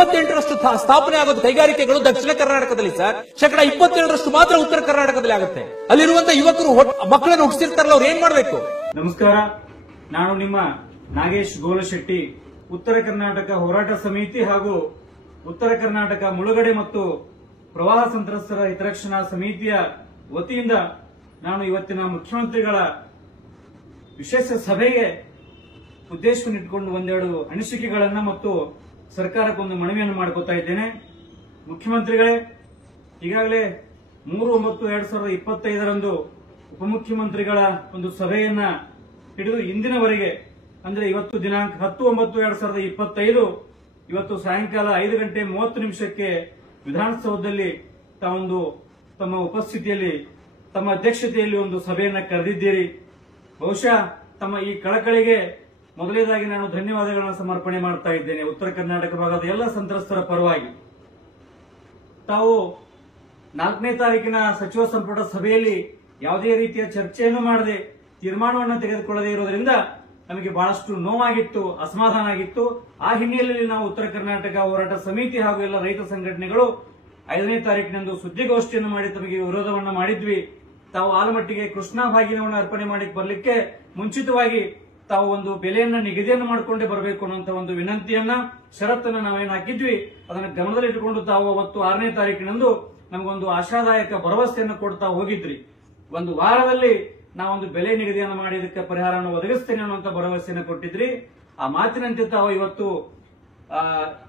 78ರಷ್ಟು ಸ್ಥಾಪನೆ ಆಗೋದು ಕೈಗಾರಿಕೆಗಳು ದಕ್ಷಿಣ ಕರ್ನಾಟಕದಲ್ಲಿ ಸರ್, 27% ಮಾತ್ರ ಉತ್ತರ ಕರ್ನಾಟಕದಲ್ಲಿ ಆಗುತ್ತೆ. ಅಲ್ಲಿರುವಂತಹ ಯುವಕರು ಮಕ್ಕಳನ್ನು ಹುಟ್ಟಿಸಿರ್ತಾರಲ್ಲ, ಅವ್ರು ಏನ್ ಮಾಡ್ಬೇಕು? ನಮಸ್ಕಾರ, ನಾನು ನಿಮ್ಮ ನಾಗೇಶ್ ಗೋಲಶೆಟ್ಟಿ, ಉತ್ತರ ಕರ್ನಾಟಕ ಹೋರಾಟ ಸಮಿತಿ ಹಾಗೂ ಉತ್ತರ ಕರ್ನಾಟಕ ಮುಳುಗಡೆ ಮತ್ತು ಪ್ರವಾಹ ಸಂತ್ರಸ್ತರ ಹಿತರಕ್ಷಣಾ ಸಮಿತಿಯ ವತಿಯಿಂದ ನಾನು ಇವತ್ತಿನ ಮುಖ್ಯಮಂತ್ರಿಗಳ ವಿಶೇಷ ಸಭೆಗೆ ಉದ್ದೇಶವನ್ನಿಟ್ಟುಕೊಂಡು ಒಂದೆರಡು ಅನಿಸಿಕೆಗಳನ್ನು ಮತ್ತು ಸರ್ಕಾರಕ್ಕೊಂದು ಮನವಿಯನ್ನು ಮಾಡಿಕೊತಾ ಇದ್ದೇನೆ. ಮುಖ್ಯಮಂತ್ರಿಗಳೇ, ಈಗಾಗಲೇ 3/9/2025 ಉಪಮುಖ್ಯಮಂತ್ರಿಗಳ ಒಂದು ಸಭೆಯನ್ನ ಹಿಡಿದು ಇಂದಿನವರೆಗೆ, ಅಂದ್ರೆ ಇವತ್ತು ದಿನಾಂಕ 10/9/2025 ಇವತ್ತು ಸಾಯಂಕಾಲ 5:30 ವಿಧಾನಸೌಧದಲ್ಲಿ ತಾವೊಂದು ತಮ್ಮ ಉಪಸ್ಥಿತಿಯಲ್ಲಿ ತಮ್ಮ ಅಧ್ಯಕ್ಷತೆಯಲ್ಲಿ ಒಂದು ಸಭೆಯನ್ನ ಕರೆದಿದ್ದೀರಿ. ಬಹುಶಃ ತಮ್ಮ ಈ ಕಳಕಳಿಗೆ ಮೊದಲನೇದಾಗಿ ನಾನು ಧನ್ಯವಾದಗಳನ್ನು ಸಮರ್ಪಣೆ ಮಾಡ್ತಾ ಇದ್ದೇನೆ. ಉತ್ತರ ಕರ್ನಾಟಕ ಭಾಗದ ಎಲ್ಲ ಸಂತ್ರಸ್ತರ ಪರವಾಗಿ ತಾವು 4ನೇ ತಾರೀಕಿನ ಸಚಿವ ಸಂಪುಟ ಸಭೆಯಲ್ಲಿ ಯಾವುದೇ ರೀತಿಯ ಚರ್ಚೆಯನ್ನು ಮಾಡದೆ ತೀರ್ಮಾನವನ್ನು ತೆಗೆದುಕೊಳ್ಳದೇ ಇರುವುದರಿಂದ ನಮಗೆ ಬಹಳಷ್ಟು ನೋವಾಗಿತ್ತು, ಅಸಮಾಧಾನ ಆಗಿತ್ತು. ಆ ಹಿನ್ನೆಲೆಯಲ್ಲಿ ನಾವು ಉತ್ತರ ಕರ್ನಾಟಕ ಹೋರಾಟ ಸಮಿತಿ ಹಾಗೂ ಎಲ್ಲ ರೈತ ಸಂಘಟನೆಗಳು 5ನೇ ತಾರೀಕಿನಂದು ಸುದ್ದಿಗೋಷ್ಠಿಯನ್ನು ಮಾಡಿ ತಮಗೆ ವಿರೋಧವನ್ನ ಮಾಡಿದ್ವಿ. ತಾವು ಆಲಮಟ್ಟಿಗೆ ಕೃಷ್ಣಾ ಭಾಗಿನವನ್ನು ಅರ್ಪಣೆ ಮಾಡಿ ಬರಲಿಕ್ಕೆ ಮುಂಚಿತವಾಗಿ ತಾವು ಒಂದು ಬೆಲೆಯನ್ನ ನಿಗದಿಯನ್ನು ಮಾಡಿಕೊಂಡೇ ಬರಬೇಕು ಅನ್ನುವಂತ ಒಂದು ವಿನಂತಿಯನ್ನ, ಷರತ್ತನ್ನ ನಾವೇನು ಹಾಕಿದ್ವಿ ಅದನ್ನು ಗಮನದಲ್ಲಿಟ್ಟುಕೊಂಡು ತಾವು ಅವತ್ತು 6ನೇ ತಾರೀಕಿನಂದು ನಮಗೊಂದು ಆಶಾದಾಯಕ ಭರವಸೆಯನ್ನು ಕೊಡ್ತಾ ಹೋಗಿದ್ರಿ. ಒಂದು ವಾರದಲ್ಲಿ ನಾವೊಂದು ಬೆಲೆ ನಿಗದಿಯನ್ನು ಮಾಡಿ ಇದಕ್ಕೆ ಪರಿಹಾರವನ್ನು ಒದಗಿಸ್ತೇನೆ ಅನ್ನುವಂತ ಭರವಸೆಯನ್ನು ಕೊಟ್ಟಿದ್ರಿ. ಆ ಮಾತಿನಂತೆ ತಾವು ಇವತ್ತು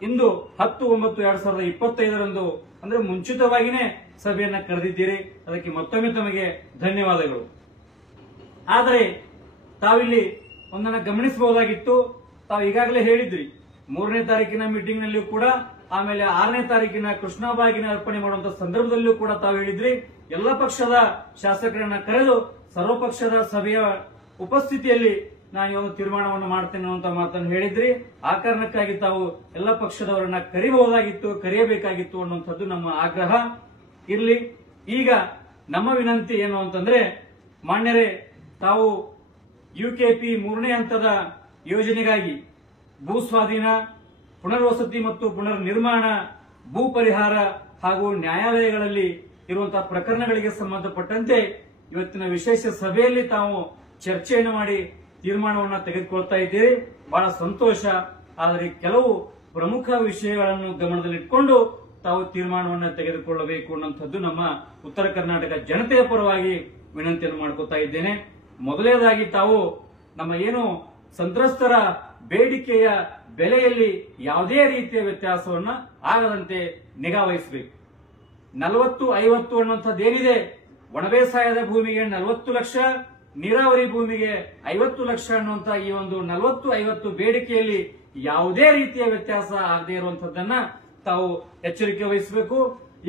ಇಂದು 10/9/2025 ಅಂದ್ರೆ ಮುಂಚಿತವಾಗಿನೇ ಸಭೆಯನ್ನ ಕರೆದಿದ್ದೀರಿ. ಅದಕ್ಕೆ ಮತ್ತೊಮ್ಮೆ ತಮಗೆ ಧನ್ಯವಾದಗಳು. ಆದರೆ ತಾವಿಲ್ಲಿ ಒಂದನ್ನು ಗಮನಿಸಬಹುದಾಗಿತ್ತು. ತಾವು ಈಗಾಗಲೇ ಹೇಳಿದ್ರಿ 3ನೇ ತಾರೀಕಿನ ಮೀಟಿಂಗ್ ನಲ್ಲಿಯೂ ಕೂಡ, ಆಮೇಲೆ 6ನೇ ತಾರೀಕಿನ ಕೃಷ್ಣಾ ಬಾಗಿನ ಅರ್ಪಣೆ ಮಾಡುವಂತಹ ಸಂದರ್ಭದಲ್ಲಿಯೂ ಕೂಡ ತಾವು ಹೇಳಿದ್ರಿ ಎಲ್ಲ ಪಕ್ಷದ ಶಾಸಕರನ್ನ ಕರೆದು ಸರ್ವಪಕ್ಷದ ಸಭೆಯ ಉಪಸ್ಥಿತಿಯಲ್ಲಿ ನಾನು ಈ ಒಂದು ತೀರ್ಮಾನವನ್ನು ಮಾಡ್ತೇನೆ ಅನ್ನುವಂತ ಮಾತನ್ನು ಹೇಳಿದ್ರಿ. ಆ ಕಾರಣಕ್ಕಾಗಿ ತಾವು ಎಲ್ಲ ಪಕ್ಷದವರನ್ನ ಕರೆಯಬಹುದಾಗಿತ್ತು, ಕರೆಯಬೇಕಾಗಿತ್ತು ಅನ್ನುವಂಥದ್ದು ನಮ್ಮ ಆಗ್ರಹ. ಇರ್ಲಿ, ಈಗ ನಮ್ಮ ವಿನಂತಿ ಏನು ಅಂತಂದ್ರೆ, ಮಾನ್ಯರೇ, ತಾವು UKP 3ನೇ ಹಂತದ ಯೋಜನೆಗಾಗಿ ಭೂ ಸ್ವಾಧೀನ, ಪುನರ್ವಸತಿ ಮತ್ತು ಪುನರ್ ನಿರ್ಮಾಣ, ಭೂ ಪರಿಹಾರ ಹಾಗೂ ನ್ಯಾಯಾಲಯಗಳಲ್ಲಿ ಇರುವಂತಹ ಪ್ರಕರಣಗಳಿಗೆ ಸಂಬಂಧಪಟ್ಟಂತೆ ಇವತ್ತಿನ ವಿಶೇಷ ಸಭೆಯಲ್ಲಿ ತಾವು ಚರ್ಚೆಯನ್ನು ಮಾಡಿ ತೀರ್ಮಾನವನ್ನು ತೆಗೆದುಕೊಳ್ತಾ ಇದ್ದೀರಿ. ಬಹಳ ಸಂತೋಷ. ಆದರೆ ಕೆಲವು ಪ್ರಮುಖ ವಿಷಯಗಳನ್ನು ಗಮನದಲ್ಲಿಟ್ಟುಕೊಂಡು ತಾವು ತೀರ್ಮಾನವನ್ನು ತೆಗೆದುಕೊಳ್ಳಬೇಕು ಅನ್ನುವಂಥದ್ದು ನಮ್ಮ ಉತ್ತರ ಕರ್ನಾಟಕ ಜನತೆಯ ಪರವಾಗಿ ವಿನಂತಿಯನ್ನು ಮಾಡ್ಕೊತಾ ಇದ್ದೇನೆ. ಮೊದಲನೇದಾಗಿ ತಾವು ನಮ್ಮ ಏನು ಸಂತ್ರಸ್ತರ ಬೇಡಿಕೆಯ ಬೆಲೆಯಲ್ಲಿ ಯಾವುದೇ ರೀತಿಯ ವ್ಯತ್ಯಾಸವನ್ನ ಆಗದಂತೆ ನಿಗಾ ವಹಿಸಬೇಕು. 40-50 ಅನ್ನುವಂಥದ್ದೇನಿದೆ, ಒಣಬೇಸಾಯದ ಭೂಮಿಗೆ 40 ಲಕ್ಷ, ನೀರಾವರಿ ಭೂಮಿಗೆ 50 ಲಕ್ಷ ಅನ್ನುವಂತ ಈ ಒಂದು 40-50 ಬೇಡಿಕೆಯಲ್ಲಿ ಯಾವುದೇ ರೀತಿಯ ವ್ಯತ್ಯಾಸ ಆಗದೇ ಇರುವಂತದ್ದನ್ನ ತಾವು ಎಚ್ಚರಿಕೆ ವಹಿಸಬೇಕು.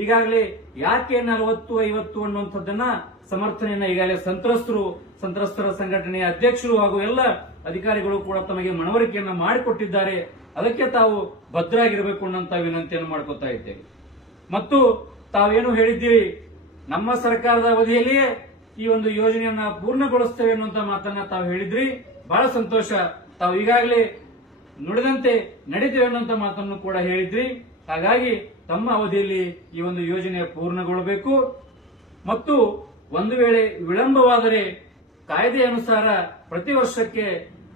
ಈಗಾಗಲೇ ಯಾಕೆ 40-50 ಅನ್ನುವಂಥದ್ದನ್ನ ಸಮರ್ಥನೆಯನ್ನ ಈಗಾಗಲೇ ಸಂತ್ರಸ್ತರ ಸಂಘಟನೆಯ ಅಧ್ಯಕ್ಷರು ಹಾಗೂ ಎಲ್ಲ ಅಧಿಕಾರಿಗಳು ಕೂಡ ತಮಗೆ ಮನವರಿಕೆಯನ್ನ ಮಾಡಿಕೊಟ್ಟಿದ್ದಾರೆ. ಅದಕ್ಕೆ ತಾವು ಭದ್ರಾಗಿರಬೇಕು ಅನ್ನುವಂತ ವಿನಂತಿಯನ್ನು ಮಾಡ್ಕೊತಾ ಇದ್ದೇವೆ. ಮತ್ತು ತಾವೇನು ಹೇಳಿದ್ದೀರಿ, ನಮ್ಮ ಸರ್ಕಾರದ ಅವಧಿಯಲ್ಲಿಯೇ ಈ ಒಂದು ಯೋಜನೆಯನ್ನ ಪೂರ್ಣಗೊಳಿಸ್ತೇವೆ ಅನ್ನುವಂತ ಮಾತನ್ನ ತಾವು ಹೇಳಿದ್ರಿ. ಬಹಳ ಸಂತೋಷ. ತಾವು ಈಗಾಗಲೇ ನುಡಿದಂತೆ ನಡೀತೇವೆ ಅನ್ನುವಂತ ಮಾತನ್ನು ಕೂಡ ಹೇಳಿದ್ರಿ. ಹಾಗಾಗಿ ತಮ್ಮ ಅವಧಿಯಲ್ಲಿ ಈ ಒಂದು ಯೋಜನೆ ಪೂರ್ಣಗೊಳ್ಳಬೇಕು. ಮತ್ತು ಒಂದು ವೇಳೆ ವಿಳಂಬವಾದರೆ ಕಾಯ್ದೆ ಅನುಸಾರ ಪ್ರತಿ ವರ್ಷಕ್ಕೆ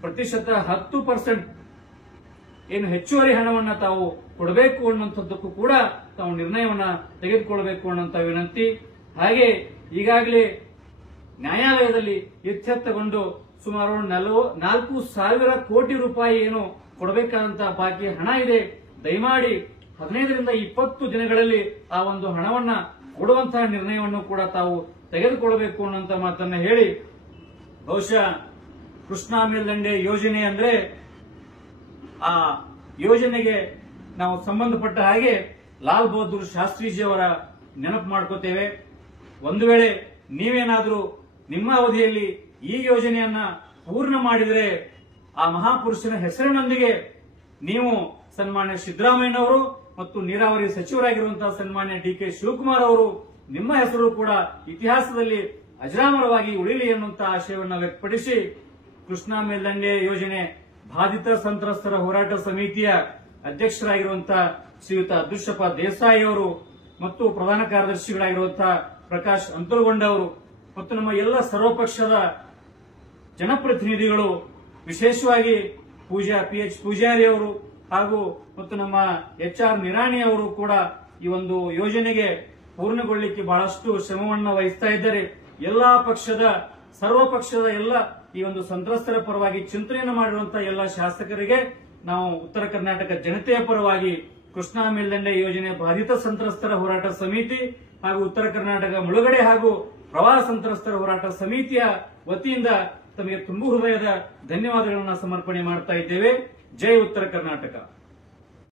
ಪ್ರತಿಶತ 10% ಏನು ಹೆಚ್ಚುವರಿ ಹಣವನ್ನ ತಾವು ಕೊಡಬೇಕು ಅನ್ನುವಂಥದ್ದಕ್ಕೂ ಕೂಡ ತಾವು ನಿರ್ಣಯವನ್ನ ತೆಗೆದುಕೊಳ್ಳಬೇಕು ಅನ್ನುವಂತ ವಿನಂತಿ. ಹಾಗೆ ಈಗಾಗಲೇ ನ್ಯಾಯಾಲಯದಲ್ಲಿ ಇತ್ಯರ್ಥಗೊಂಡು ಸುಮಾರು 4,000 ಕೋಟಿ ರೂಪಾಯಿ ಏನು ಕೊಡಬೇಕಾದಂತ ಬಾಕಿ ಹಣ ಇದೆ. ದಯಮಾಡಿ 15ರಿಂದ 20 ದಿನಗಳಲ್ಲಿ ಆ ಒಂದು ಹಣವನ್ನ ಕೊಡುವಂತಹ ನಿರ್ಣಯವನ್ನು ಕೂಡ ತಾವು ತೆಗೆದುಕೊಳ್ಳಬೇಕು ಅನ್ನುವಂತ ಮಾತನ್ನ ಹೇಳಿ, ಬಹುಶಃ ಕೃಷ್ಣಾ ಮೇಲ್ದಂಡೆ ಯೋಜನೆ ಅಂದ್ರೆ ಆ ಯೋಜನೆಗೆ ನಾವು ಸಂಬಂಧಪಟ್ಟ ಹಾಗೆ ಲಾಲ್ ಬಹದ್ದೂರ್ ಶಾಸ್ತ್ರೀಜಿಯವರ ನೆನಪು ಮಾಡ್ಕೋತೇವೆ. ಒಂದು ವೇಳೆ ನೀವೇನಾದರೂ ನಿಮ್ಮ ಅವಧಿಯಲ್ಲಿ ಈ ಯೋಜನೆಯನ್ನ ಪೂರ್ಣ ಮಾಡಿದರೆ ಆ ಮಹಾಪುರುಷನ ಹೆಸರಿನೊಂದಿಗೆ ನೀವು ಸನ್ಮಾನ್ಯ ಸಿದ್ದರಾಮಯ್ಯನವರು ಮತ್ತು ನೀರಾವರಿ ಸಚಿವರಾಗಿರುವಂತಹ ಸನ್ಮಾನ್ಯ DK ಶಿವಕುಮಾರ್ ಅವರು, ನಿಮ್ಮ ಹೆಸರು ಕೂಡ ಇತಿಹಾಸದಲ್ಲಿ ಅಜರಾಮರವಾಗಿ ಉಳಿಲಿ ಎನ್ನುವಂತಹ ಆಶಯವನ್ನು ವ್ಯಕ್ತಪಡಿಸಿ, ಕೃಷ್ಣಾ ಮೇಲ್ದಂಡೆ ಯೋಜನೆ ಬಾಧಿತ ಸಂತ್ರಸ್ತರ ಹೋರಾಟ ಸಮಿತಿಯ ಅಧ್ಯಕ್ಷರಾಗಿರುವಂತಹ ಶ್ರೀಯುತ ಅದೃಶ್ಯಪ್ಪ ದೇಸಾಯಿ ಅವರು ಮತ್ತು ಪ್ರಧಾನ ಕಾರ್ಯದರ್ಶಿಗಳಾಗಿರುವಂತಹ ಪ್ರಕಾಶ್ ಅಂತರಗೊಂಡ ಅವರು ಮತ್ತು ನಮ್ಮ ಎಲ್ಲ ಸರ್ವಪಕ್ಷದ ಜನಪ್ರತಿನಿಧಿಗಳು, ವಿಶೇಷವಾಗಿ PH ಪೂಜಾರಿ ಅವರು ಹಾಗೂ ಮತ್ತು ನಮ್ಮ HR ನಿರಾಣಿ ಅವರು ಕೂಡ ಈ ಒಂದು ಯೋಜನೆಗೆ ಪೂರ್ಣಗೊಳ್ಳಲಿಕ್ಕೆ ಬಹಳಷ್ಟು ಶ್ರಮವನ್ನು ವಹಿಸ್ತಾ ಇದ್ದಾರೆ. ಎಲ್ಲಾ ಪಕ್ಷದ ಸರ್ವಪಕ್ಷದ ಎಲ್ಲ ಈ ಒಂದು ಸಂತ್ರಸ್ತರ ಪರವಾಗಿ ಚಿಂತನೆಯನ್ನು ಮಾಡಿರುವಂತಹ ಎಲ್ಲ ಶಾಸಕರಿಗೆ ನಾವು ಉತ್ತರ ಕರ್ನಾಟಕ ಜನತೆಯ ಪರವಾಗಿ ಕೃಷ್ಣಾ ಮೇಲ್ದಂಡೆ ಯೋಜನೆ ಬಾಧಿತ ಸಂತ್ರಸ್ತರ ಹೋರಾಟ ಸಮಿತಿ ಹಾಗೂ ಉತ್ತರ ಕರ್ನಾಟಕ ಮುಳುಗಡೆ ಹಾಗೂ ಪ್ರವಾಹ ಸಂತ್ರಸ್ತರ ಹೋರಾಟ ಸಮಿತಿಯ ವತಿಯಿಂದ ತಮಗೆ ತುಂಬು ಹೃದಯದ ಧನ್ಯವಾದಗಳನ್ನು ಸಮರ್ಪಣೆ ಮಾಡ್ತಾ ಇದ್ದೇವೆ. ಜೈ ಉತ್ತರ ಕರ್ನಾಟಕ.